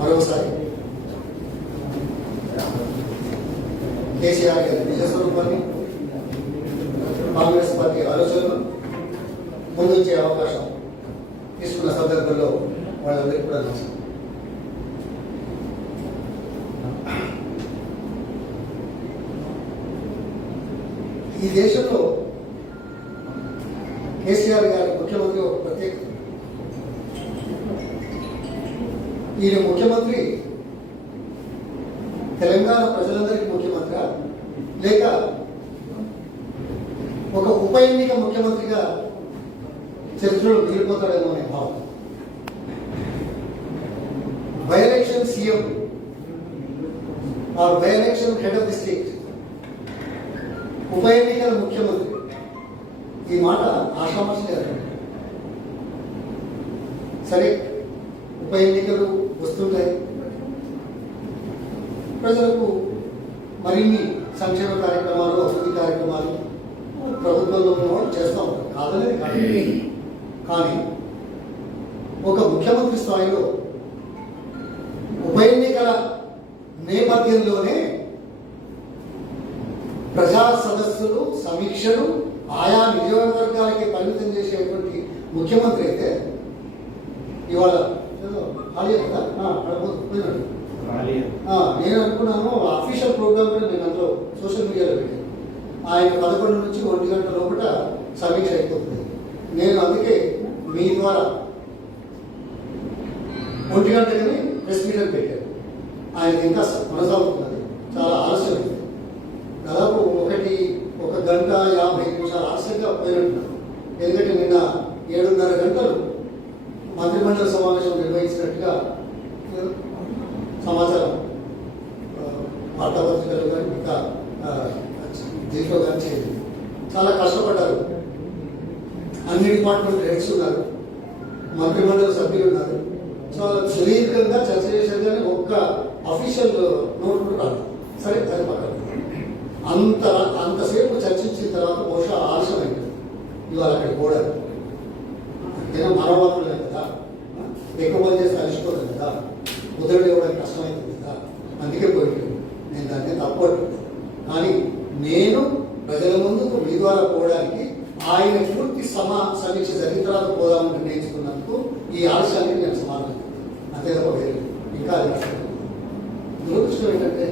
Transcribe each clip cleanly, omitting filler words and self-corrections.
మరోసారి కేసీఆర్ గారి నిజ స్వరూపాన్ని, కాంగ్రెస్ పార్టీ ఆలోచనలు ముందుంచే అవకాశం తీసుకున్న సందర్భంలో వాళ్ళందరికీ కూడా నచ్చింది. ఈ దేశంలో కేసీఆర్ గారి ముఖ్యమంత్రి ఒక ప్రత్యేకత. ఈయన ముఖ్యమంత్రి తెలంగాణ ప్రజలందరికీ ముఖ్యమంత్రి లేక ఒక ఉప ఎన్నిక ముఖ్యమంత్రిగా చరిత్రలో మిగిలిపోతాడేమో అనే భావం. By election CM are by election head of the state, ఉప ఎన్నికల ముఖ్యమంత్రి, ఈ మాట ఆషామాషి. సరే, ఉప ఎన్నికలు వస్తుంటాయి, ప్రజలకు మరిన్ని సంక్షేమ కార్యక్రమాలు, అభివృద్ధి కార్యక్రమాలు ప్రభుత్వంలో చేస్తూ ఉంటారు, కాదనేది కాదు. కానీ ఒక ముఖ్యమంత్రి స్థాయిలో ఉప ఎన్నికల నేపథ్యంలోనే ప్రజా సదస్సులు, సమీక్షలు ఆయా నియోజకవర్గాలకి పరిమితం చేసేటువంటి ముఖ్యమంత్రి అయితే ఇవాళ నేను అనుకున్నాను అఫీషియల్ ప్రోగ్రామ్ కూడా నేను అందులో సోషల్ మీడియాలో పెట్టాను. ఆయన 11 నుంచి 1 గంట లోపల సమీక్ష అయిపోతుంది. నేను అందుకే మీ ద్వారా 1 గంటని ప్రెస్ మీట్ పెట్టాను. ఆయన ఇంకా కొనసాగుతున్నది, చాలా ఆలస్యమైంది. దాదాపు 1 గంట 50 నిమిషాలు ఆలస్యంగా పోయినట్టున్నారు. ఎందుకంటే నిన్న 7:30 గంటలు మంత్రిమండలి సమావేశం నిర్వహించినట్టుగా సమాచారం వార్తాపత్రికలు కానీ ఇంకా దీంట్లో కానీ చేయండి. చాలా కష్టపడ్డారు. అన్ని డిపార్ట్మెంట్ హెడ్స్ ఉన్నారు, మంత్రిమండలి సభ్యులు ఉన్నారు. చాలా సుదీర్ఘంగా చర్చ చేసేది కానీ ఒక్క అఫీషియల్ నోట్ కూడా రాదు. సరే, అది పక్కన. అంతసేపు చర్చించిన తర్వాత బహుశా ఆలస్యమైంది ఇవాళ అక్కడికి కూడా. ఏదో మరవాకులే కదా, ఎక్కువ మంది చేస్తే అలిసిపోతుంది కదా, కుదరడు ఇవ్వడానికి కష్టమవుతుంది కదా, అందుకే పోయింది. నేను దాన్ని తప్పట్లేదు. కానీ నేను ప్రజల ముందుకు మీ ద్వారా పోవడానికి ఆయన పూర్తి సమీక్ష జరిగిన తర్వాత పోదామని నిర్ణయించుకున్నందుకు ఈ ఆలస్యానికి నేను సమాధానం అంతే తప్ప వేరు. ఇంకా అది దురదృష్టం ఏంటంటే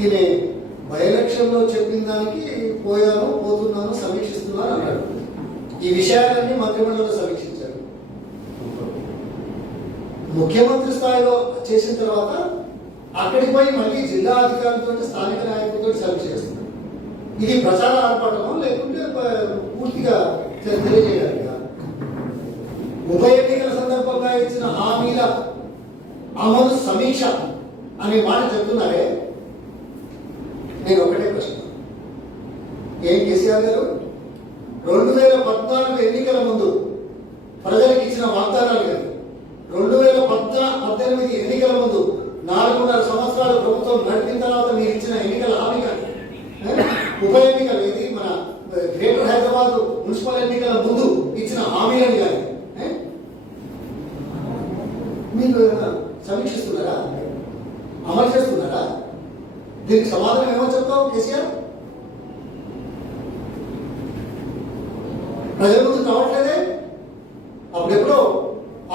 ఈయన బై ఎలక్షన్లో చెప్పిన దానికి పోతున్నాను, సమీక్షిస్తున్నాను అన్నాడు. ఈ విషయాలన్నీ మంత్రిమండలిలో సమీక్షించారు. ముఖ్యమంత్రి స్థాయిలో చేసిన తర్వాత అక్కడికి పోయి మళ్ళీ జిల్లా అధికారులతో, స్థానిక నాయకులతో సమీక్ష చేస్తున్నారు. ఇది ప్రచార ఆర్పాటమో లేకుంటే పూర్తిగా తెలియజేయాలి. ఉప ఎన్నికల సందర్భంగా ఇచ్చిన హామీల అమలు సమీక్ష అనే మాట చెప్తున్నారే. నేను ఒకటే ప్రశ్న, ఏం కేసీఆర్ గారు 2014 ఎన్నికల ముందు ప్రజలకు ఇచ్చిన వాగ్దానాలు కానీ 2018 ఎన్నికల ముందు 4.5 సంవత్సరాలు ప్రభుత్వం నడిపిన తర్వాత మీరు ఇచ్చిన ఎన్నికల హామీ కానీ, ఉప ఎన్నికలు ఇది మన గ్రేటర్ హైదరాబాద్ మున్సిపల్ ఎన్నికల ముందు ఇచ్చిన హామీలను కానీ మీరు సమీక్షిస్తున్నారా, అమలు చేస్తున్నారా? దీనికి సమాధానం ఏమో చెప్తావు కేసీఆర్? ప్రజల ముందు కావట్లేదే. అప్పుడెప్పుడో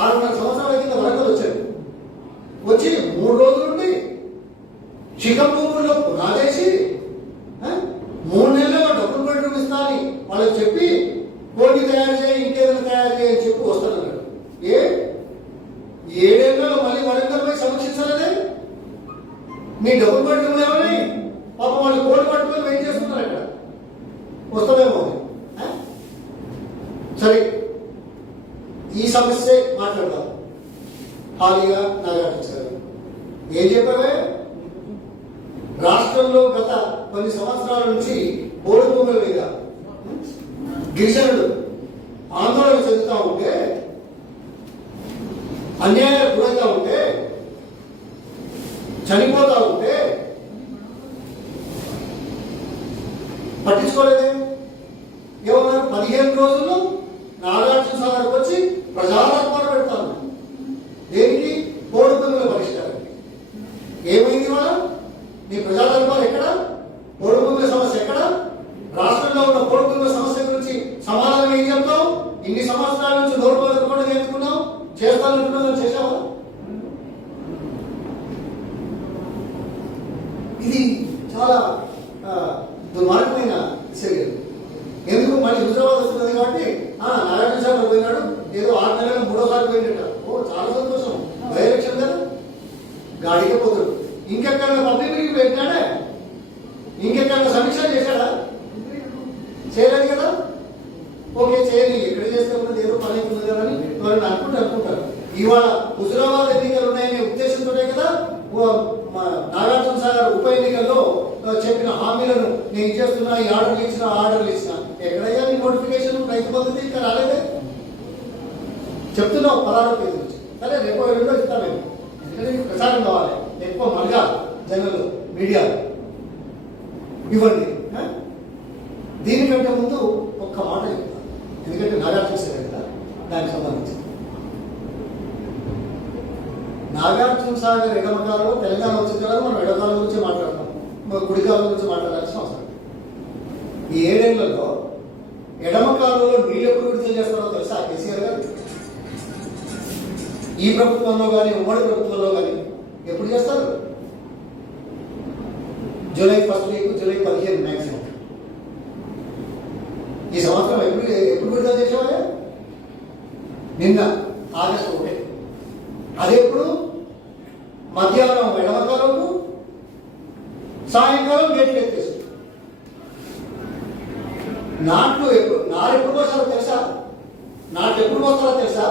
6.5 సంవత్సరాల కింద వరంగల్ వచ్చారు. వచ్చి 3 రోజుల నుండి చికంపూర్లో పునాదేసి 3 నెలల్లో డబ్బులు బెడ్రూమ్ ఇస్తా అని వాళ్ళకి చెప్పి కోడి తయారు చేయి, ఇంకేదైనా తయారు చేయని చెప్పి వస్తానన్నాడు. 7 ఏళ్లలో మళ్ళీ వరంగల్ పోయి సమీక్షించలేదే. మీ డబ్బులు బెడ్రూమ్ ఏమని పాపం వాళ్ళు కోడి పట్టుకొని వెయిట్ చేస్తున్నారు. అక్కడ వస్తామేమో. సరే, ఈ సమస్య మాట్లాడదాం. ఖాళీగా నాగార్జున ఏం చెప్పావే? రాష్ట్రంలో గత కొన్ని సంవత్సరాల నుంచి పోడు భూముల మీద గిరిజనులు ఆందోళన చెందుతూ ఉంటే, అన్యాయాలకు గురవుతూ ఉంటే, చనిపోతూ ఉంటే పట్టించుకోలేదే. ఏమన్నారు? 15 రోజుల్లో నాగార్జున సాగర్కి వచ్చి ప్రజారాత్మలు పెడతాను. చేస్తానంటున్నా చేసావా? ఇది చాలా దుర్మార్గమైన చర్యలు. ఎందుకు మళ్ళీ హుజరాబాద్ వస్తున్నది కాబట్టి నాగార్జున సాగర్ పోయినాడు, ఏదో 6 నెలలు 3వ పోయినట్ట. ఓ చాలా సంతోషం, బై ఎలక్షన్ కదా, గాడికే పోతాడు. ఇంకెక్కడ పబ్లిక్ పెట్టినాడే, ఇంకెక్కడ సమీక్ష చేశాడా? చేయలేదు కదా. ఓకే చేయని, ఎక్కడ చేస్తే ఉన్నది ఏదో పని అవుతుంది కదా అని ఎవరైనా అనుకుంటారు. ఇవాళ హుజరాబాద్ ఎన్నికలు ఉన్నాయనే ఉద్దేశంతోనే కదా నాగార్జున సాగర్ ఉప ఎన్నికల్లో చెప్పిన హామీలను నేను చేస్తున్నా, ఈ ఆర్డర్లు ఇచ్చిన ఎక్కడయ్యా నీ నోటిఫికేషన్ రైతు బంధుది ఇంకా రాలేదే. చెప్తున్నావు 16వ తేదీ నుంచి, సరే రేపో ఎల్లుండో ఇస్తాను. ఎందుకంటే ప్రచారం కావాలి, ఎక్కువ మరగా జనాలు మీడియా ఇవ్వండి. దీనికంటే ముందు ఒక్క మాట చెప్తాను, ఎందుకంటే నాగార్జున సాగర్ కదా దానికి సంబంధించి. నాగార్జున సాగర్ ఎడమకాలంలో తెలంగాణ వచ్చిన తర్వాత మనం ఎడమకాలం గురించి మాట్లాడతాం, కుడికాలం గురించి మాట్లాడాల్సిన అవసరం. ఈ 7 ఏళ్లలో ఎడమకాలంలో నీళ్ళు ఎప్పుడు విడుదల చేస్తారో తెలుసా కేసీఆర్ గారు? ఈ ప్రభుత్వంలో కానీ ఉమ్మడి ప్రభుత్వంలో కానీ ఎప్పుడు చేస్తారు? July 1st week, July 15 maximum. ఈ సంవత్సరం ఎప్పుడు విడుదల చేసేవాళ్ళే? నిన్న ఆగస్టు 1. అదెప్పుడు? మధ్యాహ్నం ఎడమకాలంకు, సాయంకాలం గేట్లు ఎత్తేసి. నాట్లు ఎప్పుడు పోస్తారో తెలుసా? నాట్లు ఎప్పుడు పోస్తారో తెలుసా?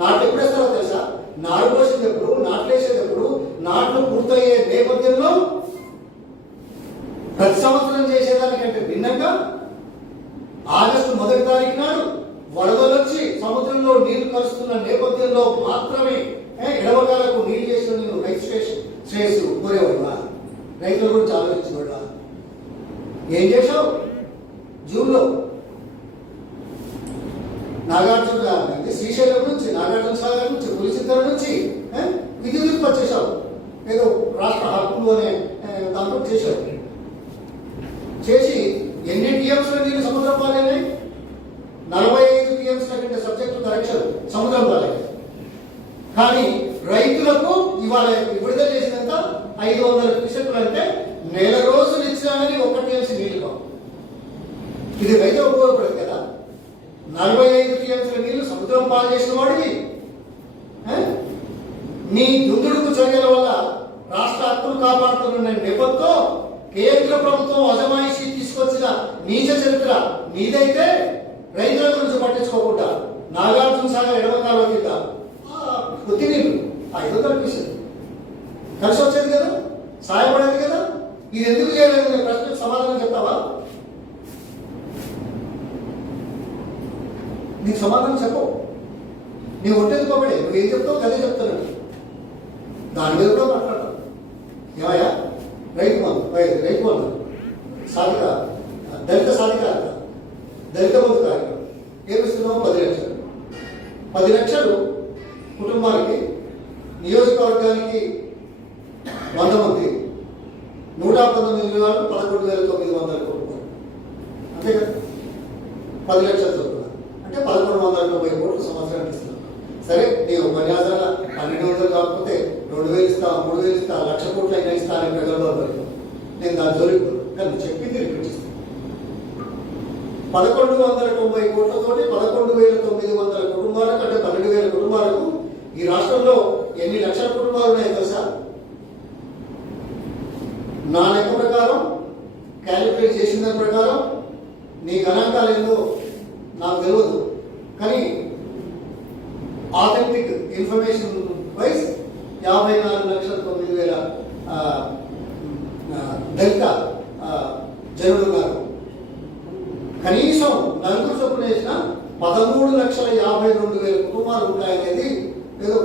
నాట్లు ఎప్పుడు వేస్తారో తెలుసా? నారు పోసేది ఎప్పుడు, నాట్లు వేసేది ఎప్పుడు? నాట్లు పూర్తయ్యే నేపథ్యంలో ప్రతి సంవత్సరం చేసేదానికంటే భిన్నంగా ఆగస్టు 1వ తారీఖు నాడు వరదలు వచ్చి సముద్రంలో నీళ్లు కలుస్తున్న నేపథ్యంలో మాత్రమే ఎడమకాలకు నీళ్లు చేసిన నేను రైతు శ్రేయస్సు కోరేవాడువా? రైతుల గురించి ఆలోచించేవాడువా? ఏం చేశావు? జూన్లో నాగార్జున అంటే శ్రీశైలం నుంచి, నాగార్జున సాగర్ నుంచి, పులిచింతల నుంచి విద్యుత్ ఉత్పత్తి చేశావు. ఏదో రాష్ట్ర హక్కులు అనే దాంట్లో చేశావు. చేసి ఎన్ని టీఎంసీల నీళ్ళు సముద్రం పాలైనాయి? 45 టీఎంసీల కంటే సబ్జెక్టు కరెక్షన్ సముద్రం పాలైనాయి. కానీ రైతులకు ఇవాళ విడుదల చేసినంత 500 క్యూసెక్కులు అంటే నెల రోజులు ఇచ్చినా కానీ 1 టీఎంసీ నీళ్లు కావు. ఇది రైతు ఉపయోగపడదు కదా. 45 టీఎంసీల నీళ్లు సముద్రం పాలు చేసిన వాడివి. నీ దుందుడుకు చర్యల వల్ల రాష్ట్ర హక్కులు కాపాడుతున్న నేపథ్యంతో కేంద్ర ప్రభుత్వం అజమాయిషీ తీసుకొచ్చిన నీచ చరిత్ర నీదైతే రైతుల గురించి పట్టించుకోకుండా నాగార్జున సాగర్ ఎడమకాలం కింద కొద్ది నీళ్ళు 500 క్యూసెక్కులు కలిసి వచ్చేది కదా, సాయపడేది కదా. ఇది ఎందుకు చేయలేదు? నేను ప్రశ్నకు సమాధానం చెప్తావా? నీకు సమాధానం చెప్పవు. నీవు ఒట్టేసుకోబడే నువ్వు ఏం చెప్తావు అదే చెప్తున్నాడు. దాని మీద కూడా మాట్లాడతావు. ఏమయ్యా రైతు బంధు సాధిక, దళిత సాధికారత, దళిత బంధు కార్యక్రమం ఏమిస్తున్నావు? 10 లక్షలు. 10 లక్షలు కుటుంబానికి, నియోజకవర్గానికి 100 మంది, 119 విలువలు 11,900 కుటుంబాలు. అంతే కదా, 10 లక్షలు చదువుతున్నా అంటే 1,190 కోట్లు సంవత్సరానికి ఇస్తున్నాను. సరే నీ ఉపన్యాసాల 1200 కాకపోతే 2000 ఇస్తా, 3000 ఇస్తా, 1,00,000 కోట్లు అయినా ఇస్తా అని ప్రజల్లో పెడతాను. నేను దాని జోలిపోను. కానీ చెప్పింది రిపీట్ చేస్తాను. 1,190 కోట్లతోటి 11,900 కుటుంబాలకు అంటే 12,000 కుటుంబాలకు ఈ రాష్ట్రంలో ఎన్ని లక్షల కుటుంబాలు ఉన్నాయో తెలుసా? నా లెక్క ప్రకారం, క్యాలిక్యులేట్ చేసిన దాని ప్రకారం నీ గణాంకాలు ఏందో నాకు తెలియదు, కానీ ఆథెంటిక్ ఇన్ఫర్మేషన్ వైజ్ 54,09,000 దళిత జనులు ఉన్నారు. కనీసం నలుగురు చొప్పున వేసిన 13,52,000 కుటుంబాలు ఉంటాయనేది ఏదో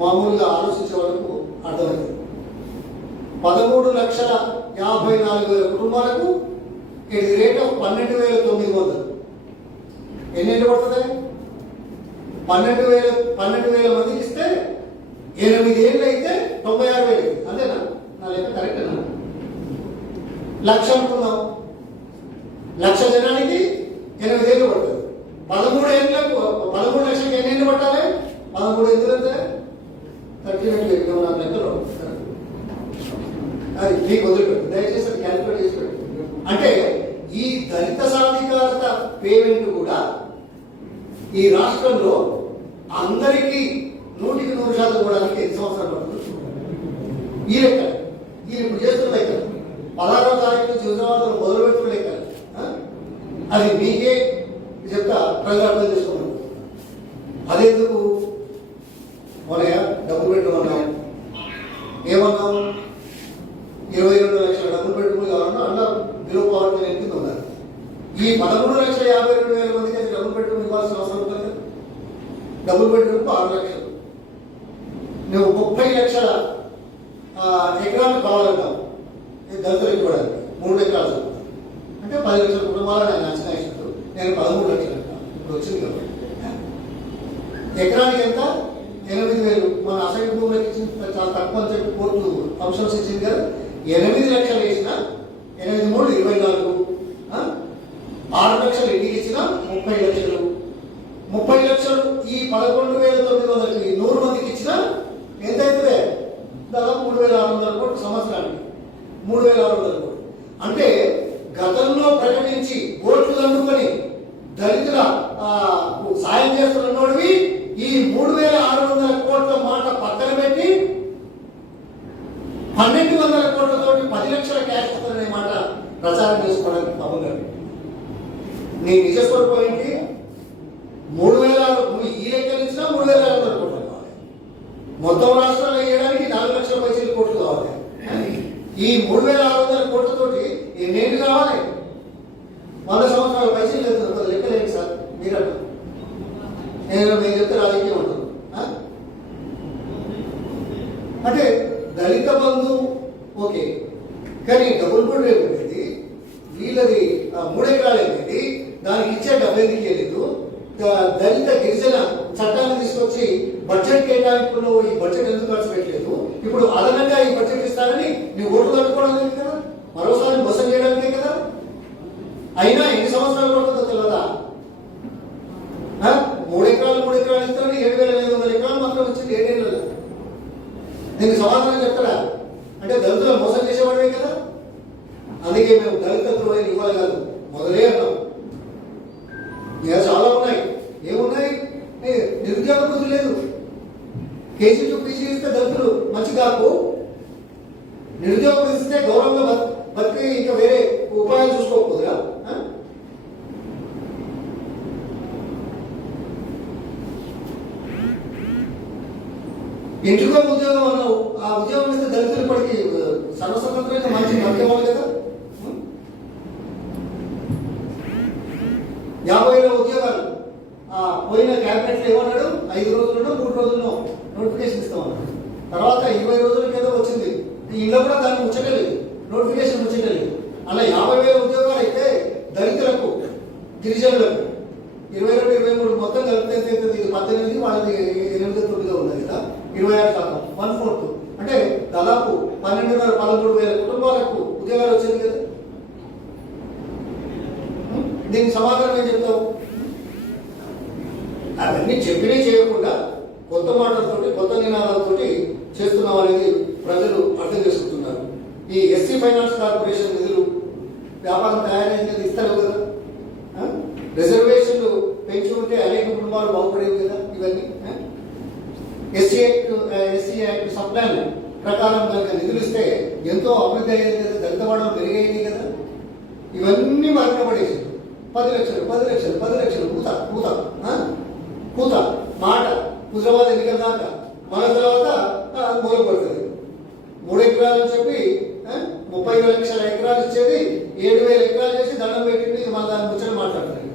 మామూలుగా ఆలోచించే వాళ్ళకు అర్థమైంది. 13,54,000 కుటుంబాలకు ఇది రేట్ ఆఫ్ 12,900. ఎన్ని పడుతుంది? 12,000 మందికి ఇస్తే 8 ఏళ్ళు అయితే 96,000. అంతేనా? నా లెక్క కరెక్టేనా? 1,00,000 అనుకుందాం. 1,00,000 జనానికి 8 ఏళ్ళు పడుతుంది. 13 లక్షలకి ఎన్ని ఏళ్ళు 13 ఎందుకు వెళ్తాయి 30 నాకు లెక్కలో అది మీకు వదిలిపెట్టు, దయచేసి అది క్యాలిక్యులేట్ చేసి పెట్టు. అంటే ఈ దళిత సాధికారత పేమెంట్ కూడా ఈ రాష్ట్రంలో అందరికీ 100% కూడా 8 సంవత్సరాలు పడుతుంది. ఈ లెక్క ఈ ఇప్పుడు చేస్తున్న లెక్క 16వ తారీఖు నుంచి హుజరాబాద్లో మొదలు పెట్టుకున్న లెక్క అది మీకే చెప్తా, ప్రజలు అర్థం చేసుకోమని. అదెందుకు మనయ డబ్బులు పెట్టుకున్నాం ఏమన్నాం 22 లక్షల డబ్బులు పెట్టుకుని కావాలన్నా అన్న బిలో పవర్టీ కింద ఉన్నారు. ఈ 13,52,000 మందికి అయితే డబ్బులు పెట్టుకుని ఇవ్వాల్సిన అవసరం ఉంటుంది. డబ్బులు పెట్టుకుని 6 లక్షలు, నువ్వు 30 లక్షల ఎకరాలు కావాలంటావు దళితులు ఇవ్వడానికి 3 ఎకరాలు అంటే 10 లక్షల కుటుంబాలు నాకు అంచనా ఇచ్చినట్టు. నేను 13 లక్షలు ఇప్పుడు వచ్చింది కాబట్టి ఎకరానికి ఎంత 8,000. మన అసైన్ భూములకు ఇచ్చిన చాలా తక్కువ అని చెప్పి కోర్టు ఫంక్షన్స్ ఇచ్చింది కదా. 8 లక్షలు వేసిన 8 3 24, 6 లక్షలు ఇంటికి ఇచ్చిన 30 లక్షలు. 30 లక్షలు ఈ 11,900కి 100 మందికి ఇచ్చిన ఎంత అవుతుంది? దాదాపు 3,600 కోట్లు సంవత్సరానికి. 3,600 కోట్లు అంటే గతంలో ప్రకటించి ఓట్లు అందుకొని దళితుల సాయం చేస్తున్నోడివి ఈ 3,600 కోట్ల మాట పక్కన పెట్టి 1,200 కోట్లతోటి 10 లక్షల క్యాష్ అనే మాట ప్రచారం చేసుకోవడానికి పవన్ గారు. నీ నిజస్వరూపం ఏంటి? 3,000 ఈ లెక్కలు ఇచ్చినా 3,600 కోట్లు కావాలి. మొత్తం రాష్ట్రాలు వేయడానికి 4 లక్షల పైసలు కోట్లు కావాలి. ఈ 3,600 కోట్లతోటి ఎన్నేళ్ళు కావాలి? 100 సంవత్సరాల పైసలు లేదు. లెక్కలేండి సార్ మీరు నేను చెప్తే రాజకీయం ఉంటుంది. అంటే దళిత బంధు ఓకే, కానీ డబుల్ బెడ్ ఏమిటి? వీళ్ళది 3 ఎకరాలు ఏమిటి? దానికి ఇచ్చే డబ్బు ఎందుకు ఇవ్వలేదు? దళిత గిరిజన చట్టాన్ని తీసుకొచ్చి బడ్జెట్ కేటాయింపులో ఈ బడ్జెట్ ఎందుకు ఖర్చు పెట్టలేదు? ఇప్పుడు అదనంగా ఈ బడ్జెట్ ఇస్తారని నీ ఓట్లు తట్టుకోవడం లేదు కదా, మరోసారి మోసం చేయడానికే కదా. అయినా ఎన్ని సంవత్సరాలు పడుతుందో తెలియదా? 3 ఎకరాలు ఇస్తారని 7,500 ఎకరాలు మాత్రం వచ్చింది 7 ఏళ్ళలో. దీనికి సమాధానం చెప్తారా? అంటే దళితులు మోసం చేసేవాడే కదా. అందుకే మేము దళిత ద్రోహి ఇవ్వాలి కాదు మొదలే అన్నాం. ఇంకా చాలా ఉన్నాయి. ఏమున్నాయి? నిరుద్యోగ వృద్ధి లేదు. కేజీ టు పీజీ ఇస్తే దళితులు మంచి కాకు. నిరుద్యోగ వృద్ధి ఇస్తే గౌరవంగా బతికి ఇంకా వేరే ఉపాయాలు చూసుకోకపోదురా? ఇంటికో ఉద్యోగం అన్నావు. ఆ ఉద్యోగం ఇస్తే దళితులు ఇప్పటికీ సర్వస్వతంత్రంగా మంచి నమ్మకం కదా. 50,000 ఉద్యోగాలు పోయిన క్యాబినెట్ లో ఏమన్నాడు? 5 రోజుల్లో 3 రోజుల్లో నోటిఫికేషన్ ఇస్తామన్నాడు. తర్వాత 20 రోజులకి ఏదో వచ్చింది. ఇంట్లో కూడా దాన్ని ముచ్చటలేదు, నోటిఫికేషన్ ముచ్చటలేదు. అలా 50,000 ఉద్యోగాలు అయితే దళితులకు గిరిజనులకు 22, 23 మొత్తం కలిపితే ఎంత అవుతుంది? 18, వాళ్ళది 8, 9 ఉన్నది కదా. 26%, 1/4 అంటే దాదాపు 12,500, 13,000 కుటుంబాలకు ఉద్యోగాలు వచ్చింది కదా. దీనికి సమాధానం ఏం చెప్తావు? అవన్నీ చెప్పినే చేయకుండా కొత్త మాటలతోటి కొత్త నినాదాలతోటి చేస్తున్నాం అనేది ప్రజలు అర్థం చేసుకుంటున్నారు. ఈ ఎస్సీ ఫైనాన్స్ కార్పొరేషన్ నిధులు వ్యాపారం తయారైంది ఇస్తారు కదా. రిజర్వేషన్లు పెంచి ఉంటే అనేక కుటుంబాలు బాగుపడేవి కదా. ఇవన్నీ ఎస్సీ యాక్ట్ సప్లాన్ ప్రకారం కనుక నిధులు ఇస్తే ఎంతో అభివృద్ధి అయ్యేది కదా, దళిత వాడడం పెరిగేది కదా. ఇవన్నీ మార్పు పడేసింది. 10 లక్షలు 10 లక్షలు 10 లక్షలు కూత మాట హుజరాబాద్ ఎన్నికల దాకా మన తర్వాత మూల పడుతుంది. 3 ఎకరాలు చెప్పి 30 లక్షల ఎకరాలు ఇచ్చేది 7,000 ఎకరాలు చేసి దండం పెట్టింది. మన దాని ముచ్చట మాట్లాడుతుంది.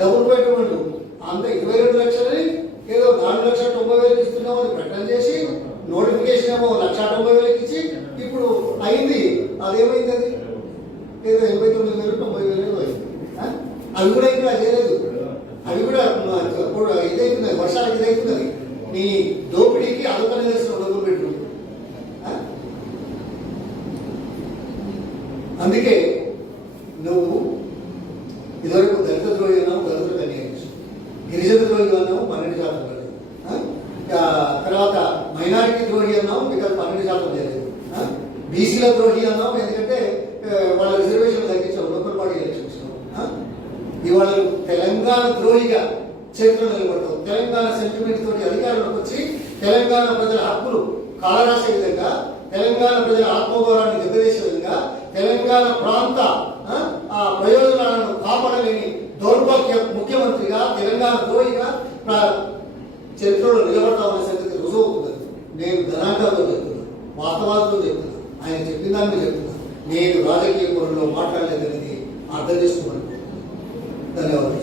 డబ్బులు పెట్టుకుంటూ అంత 22 లక్షలని ఏదో 4,90,000 ఇస్తున్నామో అని ప్రకటన చేసి నోటిఫికేషన్ ఏమో 1,90,000 ఇచ్చి ఇప్పుడు అయింది. అదేమైంది? అది ఏదో 89,000 90,000 అయింది. అవి కూడా ఇంకా చేయలేదు. అవి కూడా ఇదైతున్నది, వర్షాలకు ఇదైతున్నది. నీ దోపిడీకి అదొక చేస్తున్న డబ్బులు పెట్టు. అందుకే నువ్వు ఇదివరకు దళిత ద్రోహి అన్నావు, దళితులకు అన్యాయం చేస్తావు. గిరిజన ద్రోహి అన్నావు, 12 శాతం బీసీల ద్రోహి అన్నాం, ఎందుకంటే వాళ్ళ రిజర్వేషన్ తగ్గించాం లోకల్ బాడీ ఎలక్షన్స్. ఇవాళ తెలంగాణ ద్రోహిగా చరిత్రలో నిలబడ్డావు. తెలంగాణ సెంటిమెంట్ తోటి అధికారంలోకి వచ్చి తెలంగాణ ప్రజల హక్కులు కాలరాసే విధంగా, తెలంగాణ ప్రజల ఆత్మగౌరవాన్ని దెబ్బతీసే విధంగా, తెలంగాణ ప్రాంత ప్రయోజనాలను కాపాడలేని దౌర్భాగ్య ముఖ్యమంత్రిగా, తెలంగాణ ద్రోహిగా చరిత్రలో నిలబడతామనే సంగతి రుజువు అవుతుంది. నేను గణాంకాలతో చెప్తున్నాను, వాస్తవాలతో చెప్తున్నాను, ఆయన చెప్పిన దాన్ని చెప్తున్నాను. నేను రాజకీయ కోణంలో మాట్లాడలేదనేది అర్థం చేసుకోమని ధన్యవాదాలు.